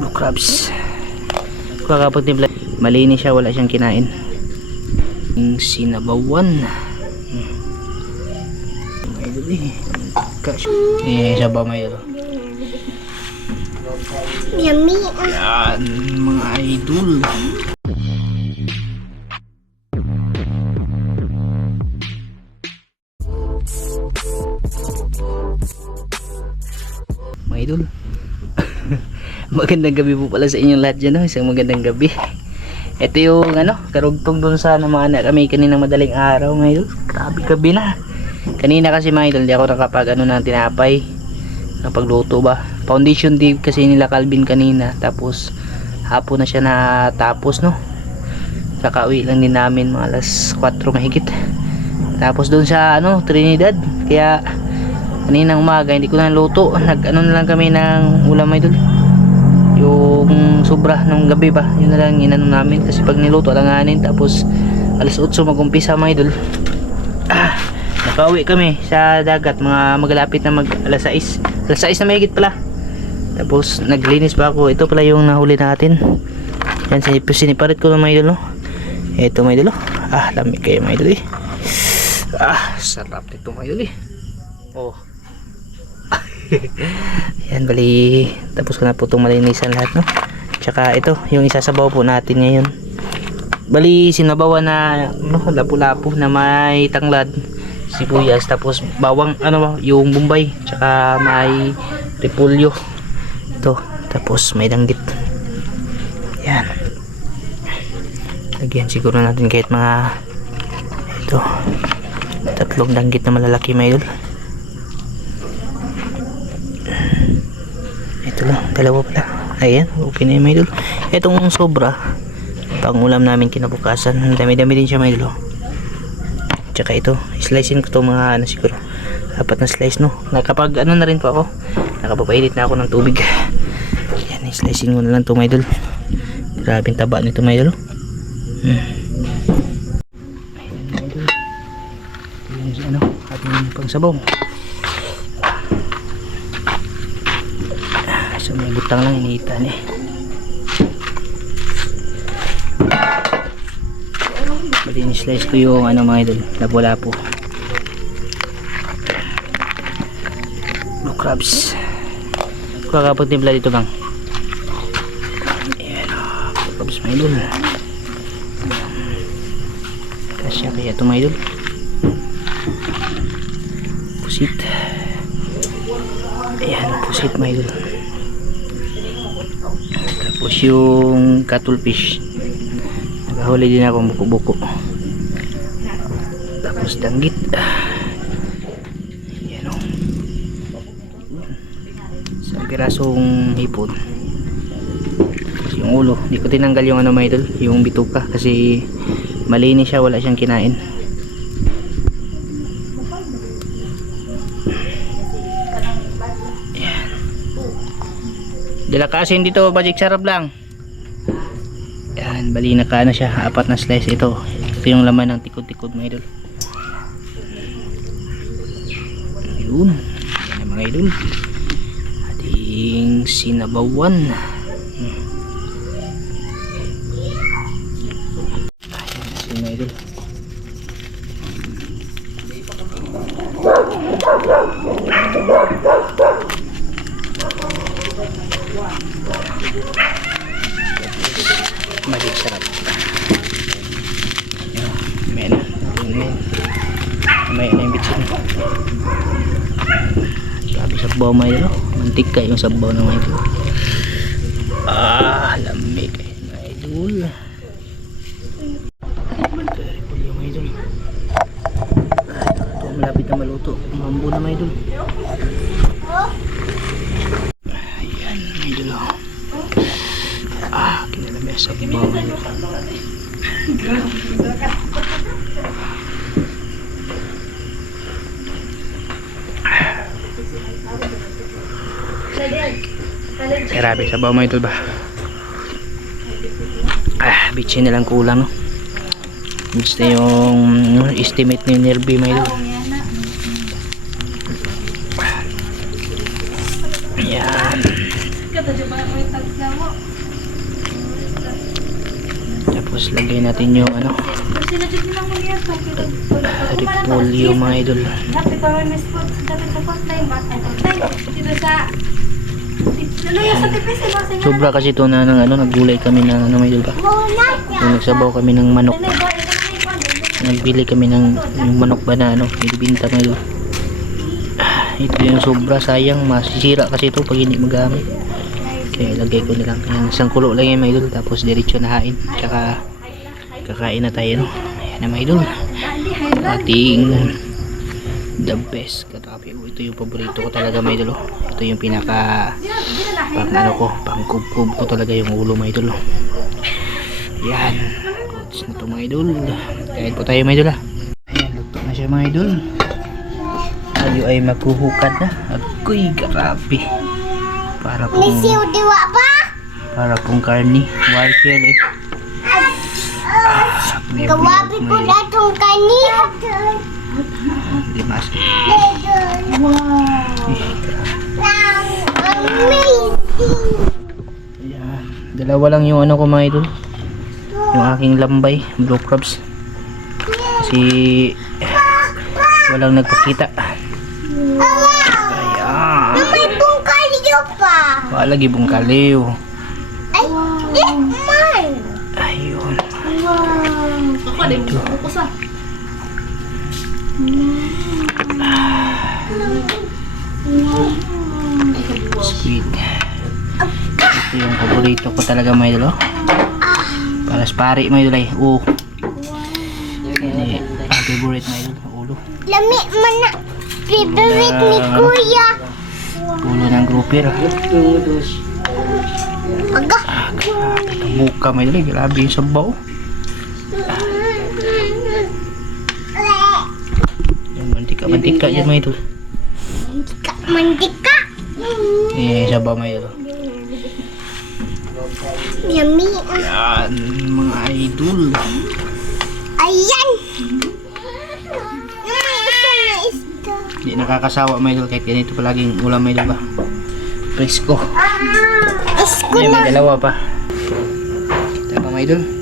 blue crabs. Kakapagtimpla malinis siya wala siyang kinain. Yung sinabawan. Eh siya ba may Yummy. yan mga idol magandang gabi po pala sa inyong lahat dyan no? isang magandang gabi. Ito yung ano karugtong dun sa namana kami kanina madaling araw idol grabe gabi na. Kanina kasi mga idol di ako nakapag ano ng tinapay. Napagluto ba? Foundation deep kasi nila Calvin kanina. Tapos hapon na siya natapos no? Kakauwi lang din namin mga alas 4 mahigit. Tapos doon sa ano Trinidad. Kaya kaninang umaga hindi ko na luto. Nag ano na lang kami ng ulam idol sobra nung gabi ba? Yun na lang inano namin kasi pag niluto alanganin. Tapos alas 8 magumpisa mga idol. Ah, nakauwi kami sa dagat mga magalapit na mag alas 6 alas 6 na mahigit pala. Tapos naglinis pa ako? Ito pala yung nahuli natin. Yan sin- siniparit ko ng mga idol no? ito mga idol oh. ah lamig kayo mga idol eh. Ah sarap nito mga idol eh. Oh. Yan bali tapos ko na po itong malinisan lahat no tsaka ito yung isasabaw po natin ngayon. Bali sinabawan na no, lapu-lapu na may tanglad. Sibuyas tapos bawang ano yung bombay tsaka may repolyo. Ito tapos may danggit. Yan. Lagyan siguro natin kahit mga ito tatlong danggit na malalaki may idol. Ito lang dalawa pala ayan okay na may idol itong sobra pang ulam namin kinabukasan. Ang dami dami din siya may idol tsaka ito slicein ko to mga ano siguro. Apat na slice no? Nakapag ano na rin po ako? Nakapapainit na ako ng tubig. Yan slicein ko na lang to may idol grabe taba nito may idol hmm. Ayan, mga idol. Ito yung si ano ating pangsabaw so may butang lang iniita eh. Bali ni-slice ko yung ano mga idol. Lapo-lapo blue crabs. Kakapag timpla dito bang. Ayan o blue crabs mga idol. Kasya kaya ito mga idol. Pusit. Ayan pusit mga idol tapos yung cuttlefish nakahuli din ako buko-buko. Tapos danggit. Yan o isang pirasong hipon. Tapos yung ulo. Di ko tinanggal yung ano mga idol yung bituka. Kasi malinis siya wala siyang kinain Dilakasin dito, bajik sarap lang. Yan, bali na na siya. Apat na slice ito. Ito yung laman ng tikod-tikod mga idol. Ayun. Yan mga idol. Ating sinabawan. Hmm. Ayan si mga idol. Magic sarap. Yan, may na. May, may na yung bitsin. Grabe sabaw mga idol. Yung ng mga idol. Ah, lamig kayo mga idol. Repolyo mga idol. Ito, ito, malapit na maluto. Mambo na mga idol. Ayan mga idol. oh. Ah, kinalamesa sa bawa mga idol. Grabe sa bawa mga idol ba? Ah, bitchin na lang kulang no. Gusto yung estimate ni Nerby mga idol. Ayan. Tapos lagay natin yung ano, repolyo mga idol. Dapat pa may food. Dapat food time. Dito sa... Ano yung sa tipis? Ano sa inyo? Sobra kasi ito na ng ano, naggulay kami ng ano mga idol ba? Yung nagsabaw kami ng manok. Nagbili kami ng yung manok ba na ano, binibinta mga idol. Ah, Ito yung sobra sayang, masisira kasi ito pag hindi magamit. Kaya lagay ko na lang. Ayan, isang kulo lang yung mga idol. Tapos diretso na hain. Tsaka kakain na tayo no. Ayan na mga idol. Ating the best katapi. Oh, Ito yung paborito ko talaga mga idol. oh. Ito yung pinaka pang ano ko, pang kubkub ko talaga yung ulo mga idol. oh. Yan. Goods na to mga idol. Kain po tayo mga idol ah. Ayan, luto na siya mga idol. Tayo ay maghuhukad na. Agoy, grabe. Para pong, diwa pa? para pong karni. Yan eh. Ah, may Gawabi ko may- na itong kani. Di mas. Amazing! Ayan. Dalawa lang yung ano ko mga idol. Yung aking lambay, blue crabs. Kasi walang nagpakita. Ayan. May bungkalyo pa. Wala lagi bong kaliw. Ay, di man. Ayun. Ako din mo ko sa. Squid. Ito yung paborito ko talaga mga idol. oh. Para sa pari mga idol ay. Oh. Yan eh. Ang favorite mga idol. Ulo. Lami man na. Favorite ni Kuya. Ulo ng grouper. Aga. Ang buka mga idol. eh. Grabe yung sabaw. Yung mantika. Mantika yan mga idol. Mandika. Mandika. Eh, sabaw mga idol. Yummy. Yan mga idol. Ayan. May. Hindi nakakasawa mga idol. Kahit ganito palaging ulam idol ba. Presko. Isko Ayan, na. may dalawa pa. Kita pa mga idol?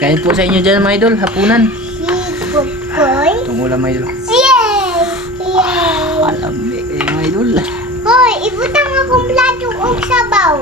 Kain po sa inyo dyan mga idol. Hapunan. Itong ulam mga idol. Yay! Yay! Alam eh, mga idol. Hoy, ibutang akong plato og sabaw.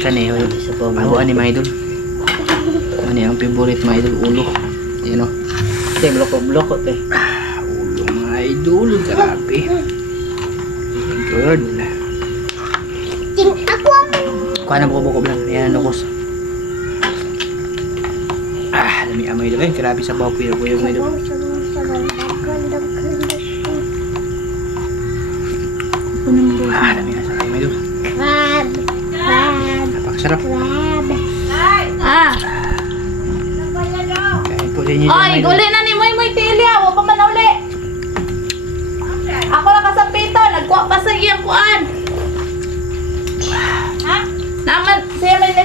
Kan eh, idol. Pahuan ni mga idol. Ano yung favorite mga idol? Ulo. Ayan o. Te, bloko-bloko te. Ah, ulo mga idol. Grabe. Good. Ting ako ang Kuha na buko lang. Ayan, nukos. Ah, dami idol. Eh, grabe sa bawa po yung mga idol. Ah, dami na sa. Crab, crab, Napakasarap. Ah, Kain po sa inyo dyan oy, mga idol. uli na ni Moy Moy Tilia, wa pa man uli. Ako lang kasapito, nagkuha pa sa iyang kuan.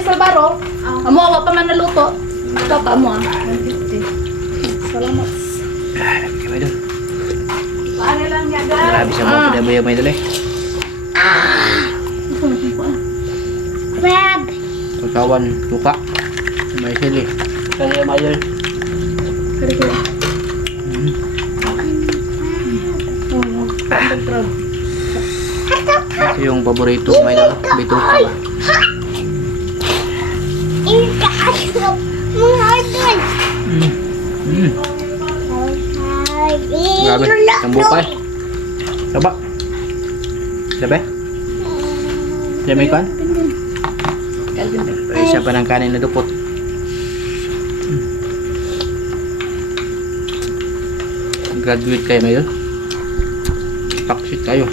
Siya may nasa baro. Amo, wa pa man naluto. Ito pa mo ah. Salamat. Ah, dami ka mga idol. Paano lang yan, guys? Grabe sa mga pinaboy mga idol eh. Crab. Tutawan, luka. May sili. Kaya mayor. Ito yung paborito ko idol. Bituka ba? Inka. Mga idol. Mm. Mm. Grabe. Ang bukay. Saba. Sabi? Sabi may kan? Ay, isa pa ng kanin na dupot. Graduate kayo ngayon. Taksit kayo.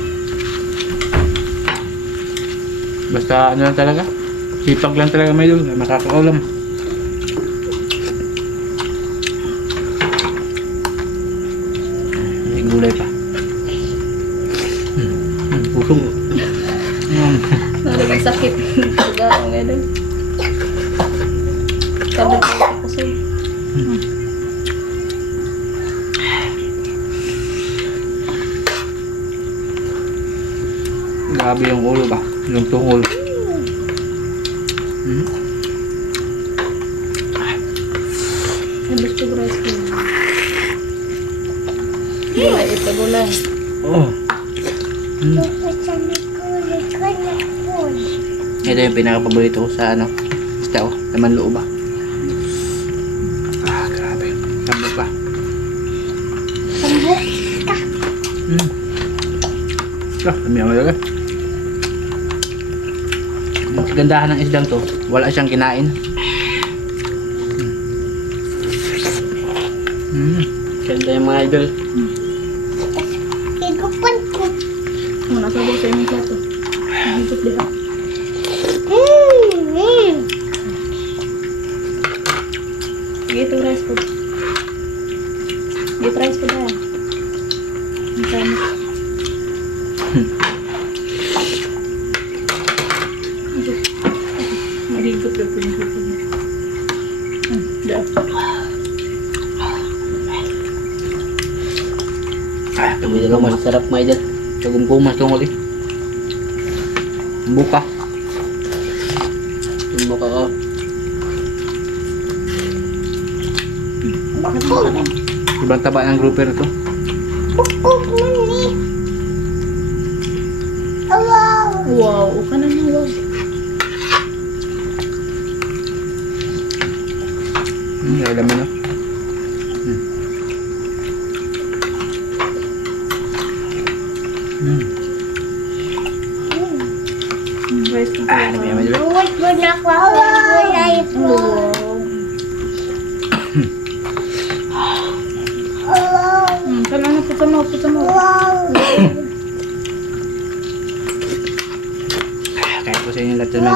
Basta ano lang talaga. Sipag lang talaga may yun. Makakaulam. gulay pa. Hmm. Hmm. Pusong. Hmm. Nalagay sakit. Pagkaong ngayon. Sabi ko ako sa'yo. Grabe yung ulo ba? Yung tungol. Gusto ko rice ko. Gulay, ito gulay. Oh. Hmm. Ito yung pinaka-paborito ko sa ano. Basta oh, naman loob ba? Ah, grabe. Sambok pa. Hmm. Ah, kami ang. Ang kagandahan ng isdang to, wala siyang kinain. Hmm. Ganda yung mga idol. Ano, nasa buo sa inyong plato. Higit diha. Sige, ito rice ko. Get rice ko dahil. Ang dami. Ito. Mahigop yung pinigop ko. Hmm, dahil. Ah, Kami dalaw masarap mga idol. Kagumpumas tungkol eh. Buka. Yung mukha ko. Bakit mo ka na? Sobrang taba ng grouper to. Wow, ka na na, wow. Hmm, alam mo na. Ah, pala. may may dala. Wow. Hmm, kailangan na puta mo, puta mo. Ah, Kahit po sa inyo lahat yan,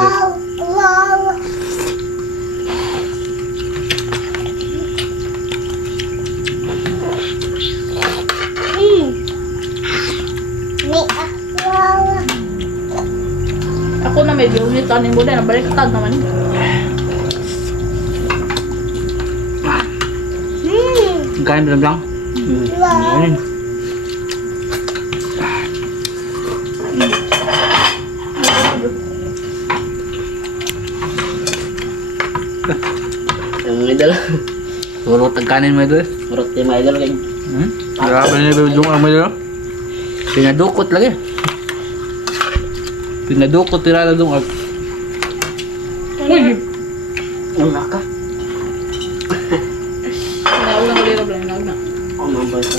Ako na medyo umitan yung bulay, nabaliktad naman. Ang kain bilang bilang. Hmm. Ayun. Yung idol. Puro tagkanin mo idol. Murot yung mga idol. Kaya Hmm? Grabe na yung yung ang idol. Pinadukot lagi. Pinadukot tirada dong. ag- Uy! una ka. Naulang ko dito, Blan, naulang. Oh, mabay ka.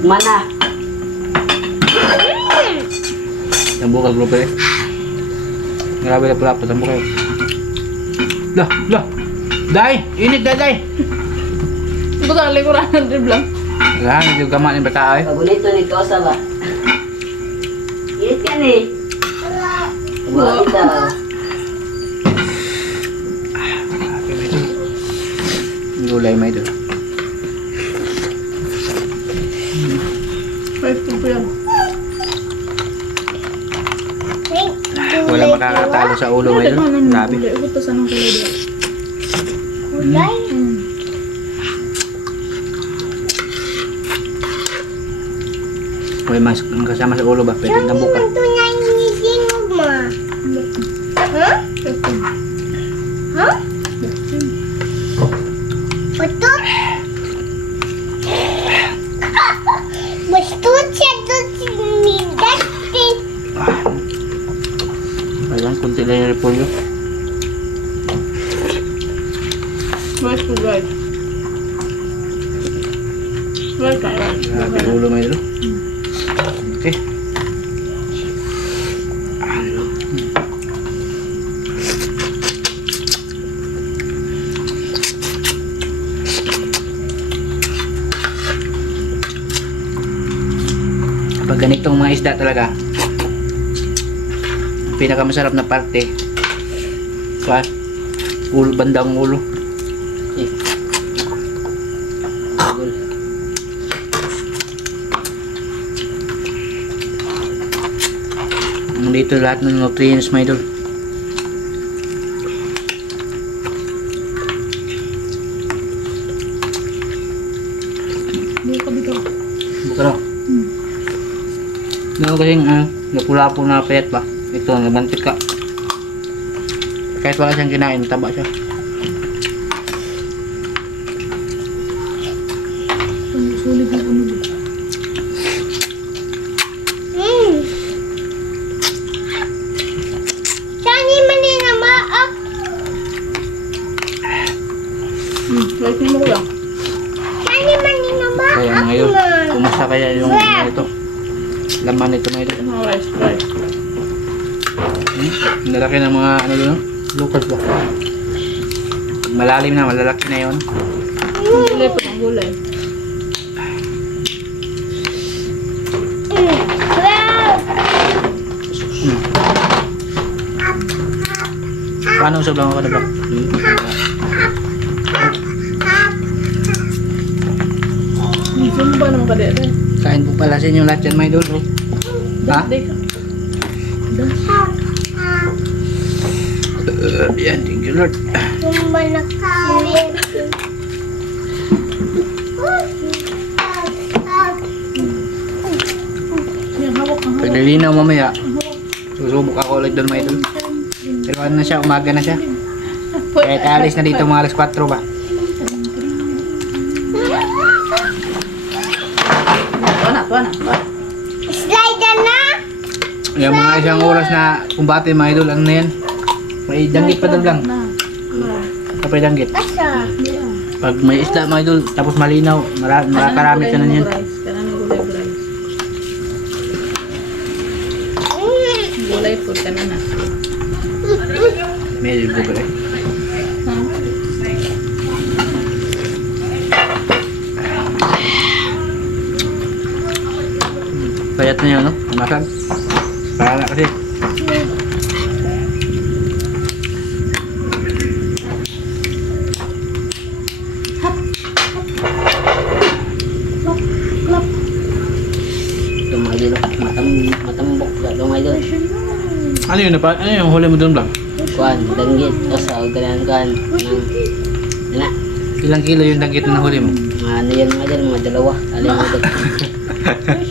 Mana? Ang buka grouper eh. Grabe na pula pa. Ang buka yun. Lah, lah. Day! Init day, day! Ito ka, likuran ng driblang. Lah, yung gamat ng bata eh. Pagunito ni Kosa ba? Init ka ni. Wala Ang Gulay may idol. Rice ko po yan. Wala makakatalo sa ulo may idol. Grabe. Ikot to sa nang kulay. Hmm. May mas kasama sa ulo ba? Pwede ng buka. Ayan, isda talaga. Pinakamasarap na parte. Pa ulo bandang ulo. Eh. dito lahat ng nutrients my idol buka dito. Dito ano kasing ah, napula-po na payat ba? Ito, nabantik ka. Kahit wala siyang kinain, taba siya. Hmm? Lalaki ng mga ano doon, lucas ba? Malalim na, malalaki na yun. Gulay po ng gulay. Hmm. Paano sobrang ako na ba? Hmm. Mo ba naman kadete? Kain po pala sa inyo lahat yan mga idol. oh. Ha? Uh, yan, thank you Lord. Ang hawak. Paglilinaw mamaya, susubok ako ulit doon mga idol. Pero ano na siya, umaga na siya. Kaya alis na dito mga alas 4 ba? Tuwa na, tuwa na. tuwa na. Slide na. Yung mga isang oras na kumbate mga idol, ano na yan? May danggit pa doon lang. Na. Na. Kapay danggit. Pag may isda mga idol, tapos malinaw, mara, makakarami ka na niyan. Gulay rice. Hmm. Gulay po kanina. Medyo bubere. Ha? Payat na yun, no? Masag. Para na kasi. Mga idol. Ano yun? Napa, ano yung huli mo doon lang? Kuan, danggit. O sa ganyan-gan. Ano? Ilang kilo yung danggit na nahuli mo? Mga ano yan mga idol. Mga dalawa. Alin mga idol.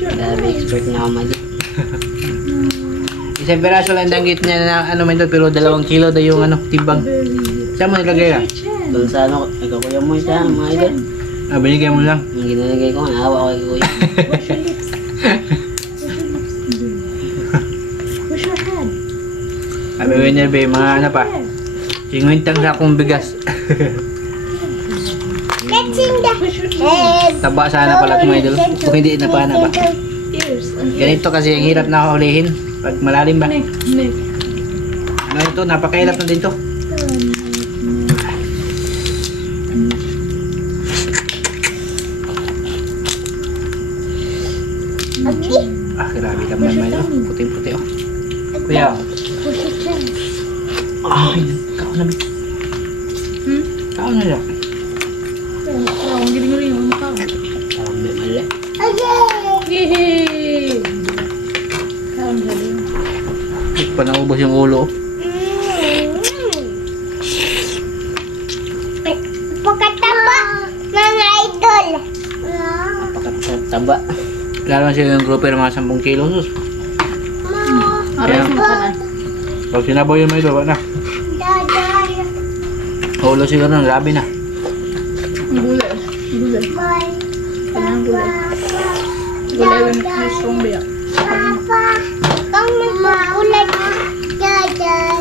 Grabe, expert na ako mga idol. Isang peraso lang danggit niya na ano man doon, pero dalawang kilo daw yung ano, timbang. Saan mo nilagay ah? Doon sa ano, ikaw kuya mo siya mga idol. Ah, binigay mo lang. Ang ginalagay ko, naawa ko kay kuya. Ko niya, be, mga ano pa. Singwintang sa akong bigas. Let's in the head. Taba sana pala kung idol. Kung hindi na pa na ba? Ganito kasi ang hirap na hulihin. Pag malalim ba? Ano ito? Napakahirap na din to. Ah, grabe ka man man. oh. Puting-puti oh. Kuya. Ay, kaon na. Hmm? Kaon na lang. Oh, ang giling-giling ang mukha. Tawag may mali. Yehey! Kaon galing. Hindi pa naubos yung ulo. Pagkataba, mga idol. Napakataba. Lalo na siya yung grouper mga 10 kilo. Sus. Aray Yeah. mo ka na. Pag sinabaw yun may iba na. Ulo siguro na, grabe na. Gulay. Gulay. Bye. Kanang gulay. Gulay when may strong biyak. Papa. Kang magmaulan. Daday.